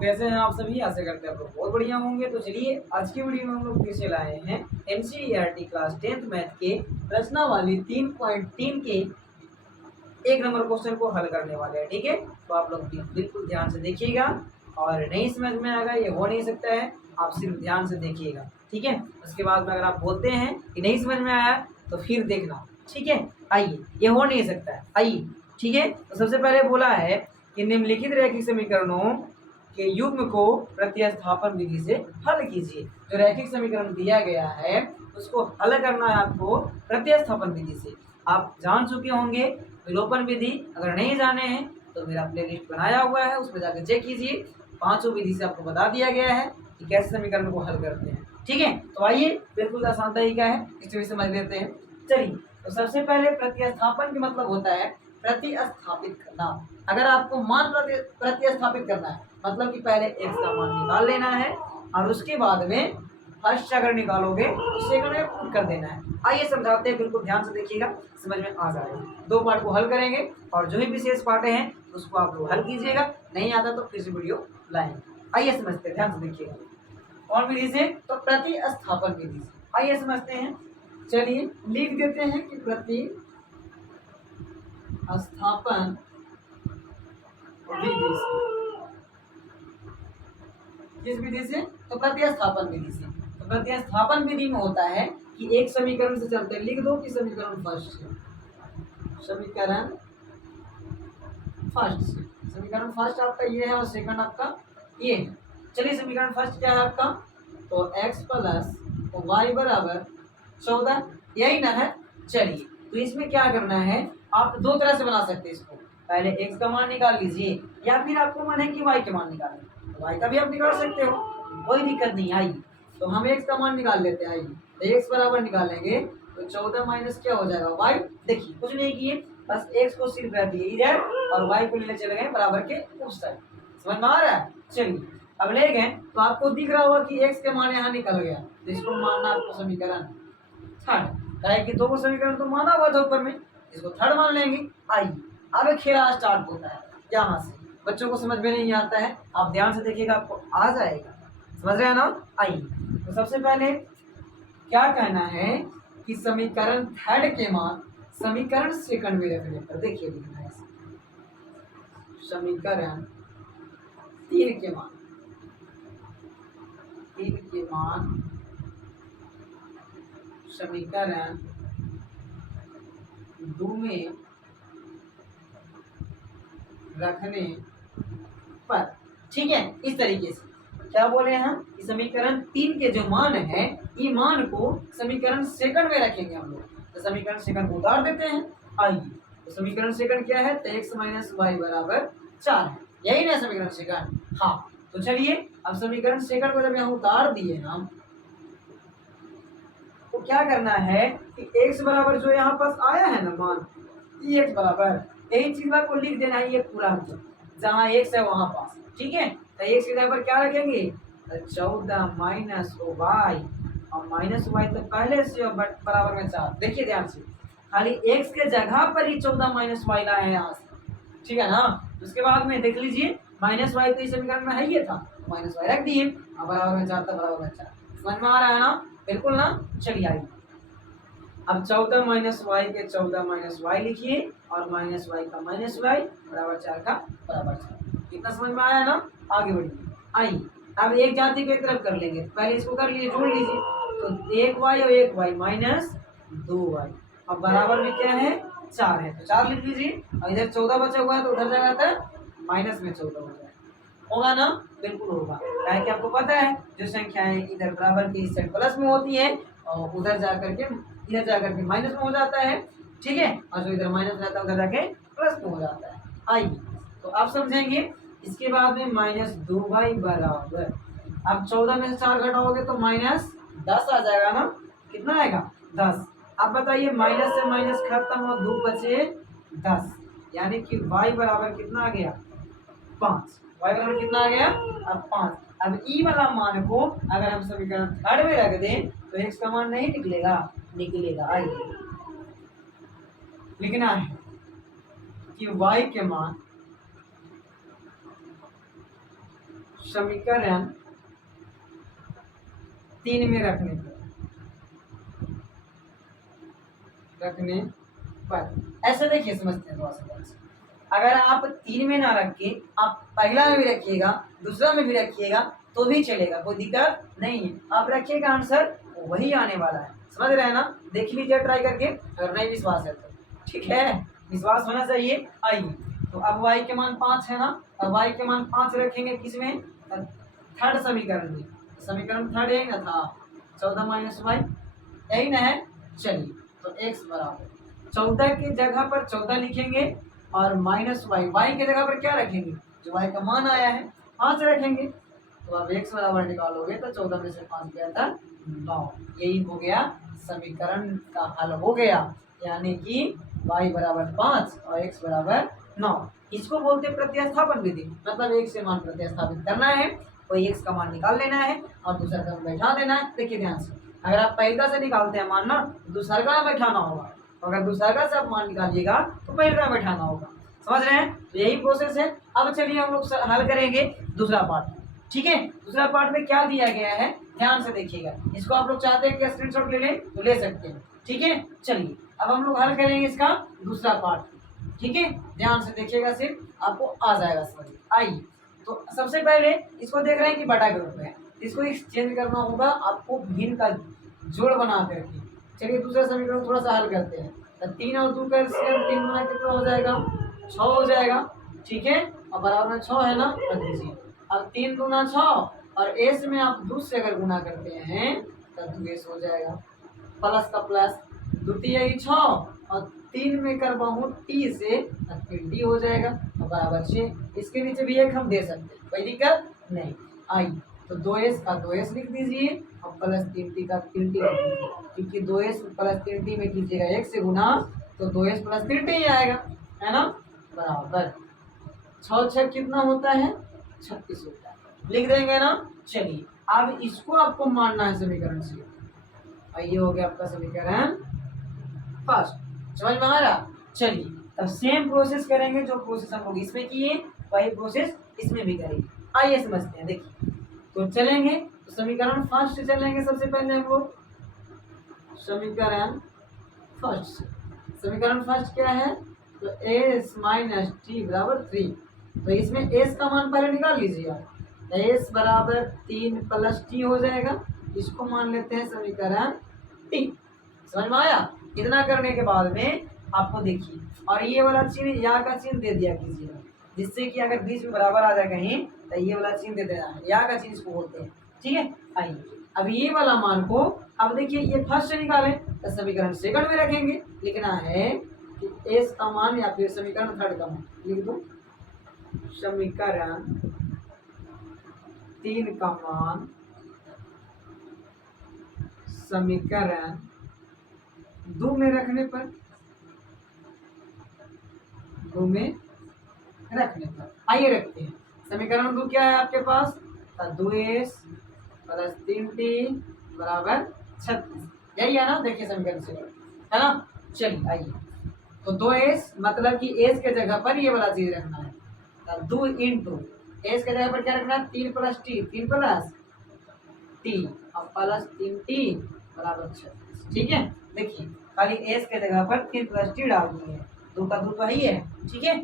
कैसे हैं आप सभी? आशा करते हैं आप लोग बहुत बढ़िया होंगे। तो चलिए आज की वीडियो में हम लोग फिर से लाए हैं एनसीईआरटी क्लास 10th मैथ के प्रश्नावली 3.3 के एक नंबर क्वेश्चन को हल करने वाले हैं। ठीक है, तो आप लोग बिल्कुल ध्यान से देखिएगा और नहीं समझ में आएगा ये हो नहीं सकता है, आप सिर्फ ध्यान से देखिएगा। ठीक है, उसके बाद में अगर आप बोलते हैं कि नहीं समझ में आया तो फिर देखना। ठीक है, आइए, ये हो नहीं सकता है, आइए। ठीक है, तो सबसे पहले बोला है कि निम्नलिखित रैखिक समीकरणों के युग्म को प्रतिस्थापन विधि से हल कीजिए। जो रैखिक समीकरण दिया गया है उसको हल करना है आपको प्रतिस्थापन विधि से। आप जान चुके होंगे विलोपन विधि, अगर नहीं जाने हैं तो मेरा प्लेलिस्ट बनाया हुआ है, उसमें जाकर चेक कीजिए। पांचों विधि से आपको बता दिया गया है कि कैसे समीकरण को हल करते हैं। ठीक है, तो आइए बिल्कुल आसान तरीका है, इसे भी समझ लेते हैं। चलिए, तो सबसे पहले प्रतिस्थापन का मतलब होता है प्रतिस्थापित करना। अगर आपको मान प्रतिस्थापित करना है मतलब कि पहले x का मान निकाल लेना है और उसके बाद में फर्स्ट अगर निकालोगे तो सेकंड में पुट कर देना है। आइए समझाते हैं, बिल्कुल ध्यान से देखिएगा, समझ में आ जाएगा। दो पार्ट को हल करेंगे और जो भी विशेष पार्ट हैं उसको आप लोग हल कीजिएगा, नहीं आता तो फिर से वीडियो लाएंगे। आइए समझते हैं, ध्यान से देखिएगा। कौन विधि से? तो प्रतिस्थापन विधि से। आइए समझते हैं। चलिए लिख देते हैं कि प्रतिस्थापन विधि से। किस विधि से? तो प्रतिस्थापन विधि से। तो प्रतिस्थापन विधि में होता है कि एक समीकरण से चलते हैं, लिख दो कि समीकरण फर्स्ट से, समीकरण फर्स्ट से। समीकरण फर्स्ट आपका ये है और सेकंड आपका ये है। चलिए समीकरण फर्स्ट क्या है आपका? तो x प्लस वाई बराबर 14, यही ना है। चलिए, तो इसमें क्या करना है, आप दो तरह से बना सकते हैं इसको। पहले x का मान निकाल लीजिए या फिर आपको मन है कि y के मान निकालें तो y का भी आप निकाल सकते हो, कोई दिक्कत नहीं। आइए तो हम x का मान निकाल लेते हैं। आइए तो x बराबर निकालेंगे तो 14 माइनस क्या हो जाएगा y। देखिए कुछ नहीं किए, बस x को सिर्फ रख दिए इधर और y को लेने चले गए बराबर के उस साइड। समझ में आ रहा है? चलिए अब ले गए तो आपको दिख रहा होगा कि x के मान यहाँ निकल गया, तो इसको मानना आपको समीकरण थर्ड। है कि दो को समीकरण तो माना हुआ था ऊपर में, इसको थर्ड मान लेंगे। आइए अब खेला स्टार्ट होता है यहाँ से। बच्चों को समझ में नहीं आता है, आप ध्यान से देखिएगा, आपको आ जाएगा। समझ रहे हैं ना? आइए तो सबसे पहले क्या कहना है कि समीकरण थर्ड के मान समीकरण सेकंड में रखने पर, देखिए लिखना है समीकरण तीन के मान समीकरण दो में रखने पर। ठीक है, इस तरीके से क्या बोले हम कि समीकरण तीन के जो मान है ये मान को समीकरण सेकंड में रखेंगे हम लोग। तो समीकरण सेकंड को उतार देते हैं। आइए तो समीकरण सेकंड क्या है? तो x माइनस वाई बराबर 4 है, यही ना समीकरण सेकंड? हाँ, तो चलिए अब समीकरण सेकंड को जब यहाँ उतार दिए हम तो क्या करना है कि x बराबर जो यहाँ पास आया है ना मान, ये x बराबर यही चीज को लिख देना है, ये पूरा जहाँ x है वहां पास। ठीक है, तो x की जगह पर क्या रखेंगे? 14 माइनस वाई, और माइनस वाई तो पहले से बराबर में 4। देखिए ध्यान से, खाली x के जगह पर ही 14 माइनस वाई लाए हैं यहाँ से। ठीक है ना? उसके बाद में देख लीजिए माइनस वाई तो इस समीकरण में है, ये था, माइनस वाई रख दिए, बराबर में 4 था, बराबर में 4। समझ में आ रहा है ना? बिल्कुल ना? चलिए आइए अब 14 माइनस वाई के 14 माइनस वाई लिखिए और माइनस वाई का माइनस वाई बराबर 4 का बराबर 4। इतना समझ में आया ना? आगे बढ़िए। आइए अब एक जाति को एक तरफ कर लेंगे, पहले इसको कर लिए, जोड़ लीजिए। तो एक वाई और एक वाई माइनस 2 वाई, अब बराबर में क्या है? 4 है, तो 4 लिख लीजिए। और इधर 14 बचा हुआ है तो उधर जाता है माइनस में 14 हो जाए, होगा ना? बिल्कुल होगा, क्या कि आपको पता है जो संख्याएं इधर बराबर की इस साइड प्लस में होती है और उधर जाकर के माइनस में हो जाता है। ठीक है, और जो इधर माइनस रहता है उधर जाके प्लस में हो जाता है। आइए तो आप समझेंगे। इसके बाद में माइनस 2 वाई बराबर, अब 14 में से 4 घटाओगे तो माइनस 10 आ जाएगा ना? कितना आएगा? 10। अब बताइए माइनस से माइनस खत्म और 2 बचे 10, यानी कि y बराबर कितना आ गया? 5। y बराबर कितना आ गया? अब 5। अब ई वाला मान को अगर हम समीकरण थर्ड में रख दें तो x का मान नहीं निकलेगा? निकलेगा। आइए लिखना है कि y के मान समीकरण 3 में रखने पर ऐसे देखिए, समझते हैं थोड़ा सा। अगर आप 3 में ना रख के आप पहला में भी रखिएगा, दूसरा में भी रखिएगा तो भी चलेगा, कोई दिक्कत नहीं है। आप रखिएगा आंसर वही आने वाला है, समझ रहे हैं ना। देख लीजिए ट्राई करके, अगर नहीं विश्वास है तो ठीक है, विश्वास होना चाहिए। आइए, तो अब y के मान 5 है ना, अब y के मान 5 रखेंगे किसमें, थर्ड समीकरण में। समीकरण थर्ड यही ना था, 14 माइनस वाई, यही ना है। चलिए, तो x बराबर 14 की जगह पर 14 लिखेंगे और माइनस वाई की जगह पर क्या रखेंगे, जो y का मान आया है 5 रखेंगे। तो अब x बराबर निकालोगे तो 14 में से 5 गया था 9, यही हो गया समीकरण का हल हो गया, यानी कि y बराबर 5 और x बराबर 9। इसको बोलते हैं प्रतिस्थापन विधि, मतलब एक से मान प्रतिस्थापित करना है, कोई x का मान निकाल लेना है और दूसरा का बैठा देना है। देखिए ध्यान से, अगर आप पहला से निकालते हैं मान ना, दूसरा का बैठाना होगा, अगर दूसरा से आप मान निकालिएगा तो पहला का बैठाना होगा, समझ रहे हैं। तो यही प्रोसेस है। अब चलिए हम लोग हल करेंगे दूसरा पार्ट, ठीक है। दूसरा पार्ट में क्या दिया गया है ध्यान से देखिएगा, इसको आप लोग चाहते हैं कि स्क्रीनशॉट ले लें तो ले सकते हैं, ठीक है। चलिए, अब हम लोग हल करेंगे इसका दूसरा पार्ट, ठीक है। ध्यान से देखिएगा, सिर्फ आपको आ जाएगा समझ। आइए, तो सबसे पहले इसको देख रहे हैं कि बड़ा ग्रुप है, इसको एक्सचेंज करना होगा आपको भिन्न का जोड़ बना करके। चलिए दूसरा समीकरण थोड़ा सा हल करते हैं। तो 3 और 2 का स्क्वायर 3 गुना कितना हो जाएगा, 6 हो जाएगा, ठीक है। और बराबर में 6 है ना, रख दीजिए। अब 3 दूना 6 और एस में आप 2 से अगर गुना करते हैं तो 2s हो जाएगा, प्लस का प्लस, द्वितीय 6 और 3 में करवाऊँ टी से 3t हो जाएगा और बराबर 6। इसके नीचे भी एक हम दे सकते हैं, कोई दिक्कत नहीं। आइए, तो 2s का 2s लिख दीजिए और प्लस 3t का 3t लिख दीजिए, क्योंकि 2s प्लस 3t में कीजिएगा 1 से गुना तो 2s प्लस 3t ही आएगा, है ना। बराबर 6 कितना होता है, 36 होता है, लिख देंगे ना। चलिए, अब इसको आपको मानना है समीकरण से, और ये हो गया आपका समीकरण फर्स्ट, समझ में आ रहा। चलिए, तब सेम प्रोसेस करेंगे जो प्रोसेस हम लोग इसमें किए, वही प्रोसेस इसमें भी करेंगे। आइए समझते हैं, देखिए। तो चलेंगे, तो समीकरण फर्स्ट से चलेंगे। सबसे पहले हम लोग समीकरण फर्स्ट से, समीकरण फर्स्ट क्या है, तो एस माइनस टी बराबर 3। तो इसमें एस का मान पहले निकाल लीजिए आप, एस बराबर 3 प्लस टी हो जाएगा, इसको मान लेते हैं समीकरण 3। समझ में आया। इतना करने के बाद में आपको देखिए, और ये वाला चिन्ह या का चिन्ह दे दिया कीजिएगा, जिससे कि अगर बीच में बराबर आ जाए कहीं तो ये वाला चिन्ह दे देना है, या का चिन्ह इसको बोलते हैं, ठीक है। आइए, अब ये वाला मान को अब देखिए, ये फर्स्ट से निकालें तो समीकरण सेकंड में रखेंगे। लिखना है कि एस का मान या फिर समीकरण थर्ड का मान लिख दो, समीकरण 3 का मान समीकरण 2 में रखने पर, 2 में रखने पर आइए रखते हैं। समीकरण 2 क्या है आपके पास, 2s प्लस 3t बराबर 36, यही है ना। देखिए समीकरण से, है ना। चलिए आइए, तो 2s मतलब कि s के जगह पर ये वाला चीज रखना है, 2 इंटू एस के जगह पर क्या रखना है, 3 प्लस टी, 3 प्लस टी और प्लस 3t बराबर 36, ठीक है। देखिए, खाली एस के जगह पर 3 प्लस टी डाल दिए, 2 का 2 तो ही है, ठीक है।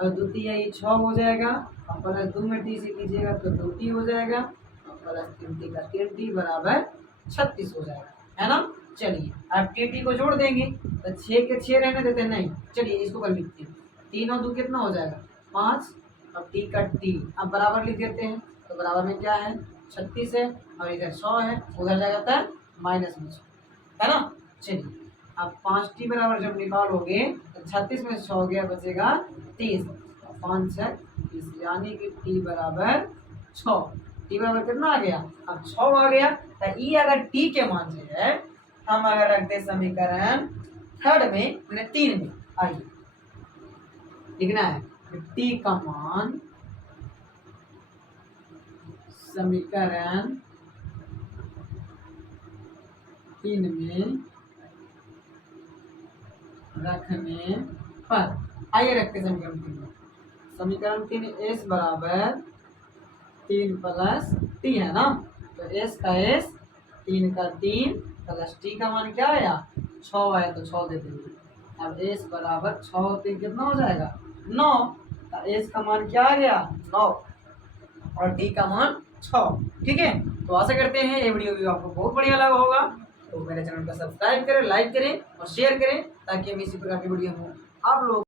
और द्वितीय ये 6 हो जाएगा और प्लस 2 में टी से कीजिएगा तो 2t हो जाएगा और प्लस 3t का 3t बराबर 36 हो जाएगा, है ना। चलिए, अब टी को जोड़ देंगे तो 6 के 6 रहने देते हैं, नहीं। चलिए इसको कर लिखते हैं, 3 और 2 कितना हो जाएगा 5 और टी का टी, अब बराबर लिख देते हैं। तो बराबर में क्या है, 36 है और इधर 100 है, उधर जाता है माइनस में 100, है ना। चलिए, अब 5t बराबर जब निकालोगे तो 36 में 100 गया, बचेगा 30, 5 6 30, यानी कि t बराबर 6। t बराबर कितना आ गया, अब 6 आ गया। तो ये अगर t के मान से है, हम अगर रखते समीकरण थर्ड में मैंने 3 में, आइए लिखना है t का मान समीकरण 3 में रखने पर, आइए रखते समीकरण 3 में। समीकरण 3 एस बराबर 3 प्लस टी है ना, तो एस का एस, 3 का 3 प्लस टी का मान क्या आया 6 आया, तो 6 दे देंगे। अब एस बराबर 6 3 कितना हो जाएगा 9, तो एस का मान क्या आ गया 9 और टी का मान 6। ठीक है, तो आशा करते हैं ये वीडियो आपको बहुत बढ़िया लगा होगा। तो मेरे चैनल को सब्सक्राइब करें, लाइक करें और शेयर करें, ताकि हम इसी प्रकार की वीडियो हो आप लोग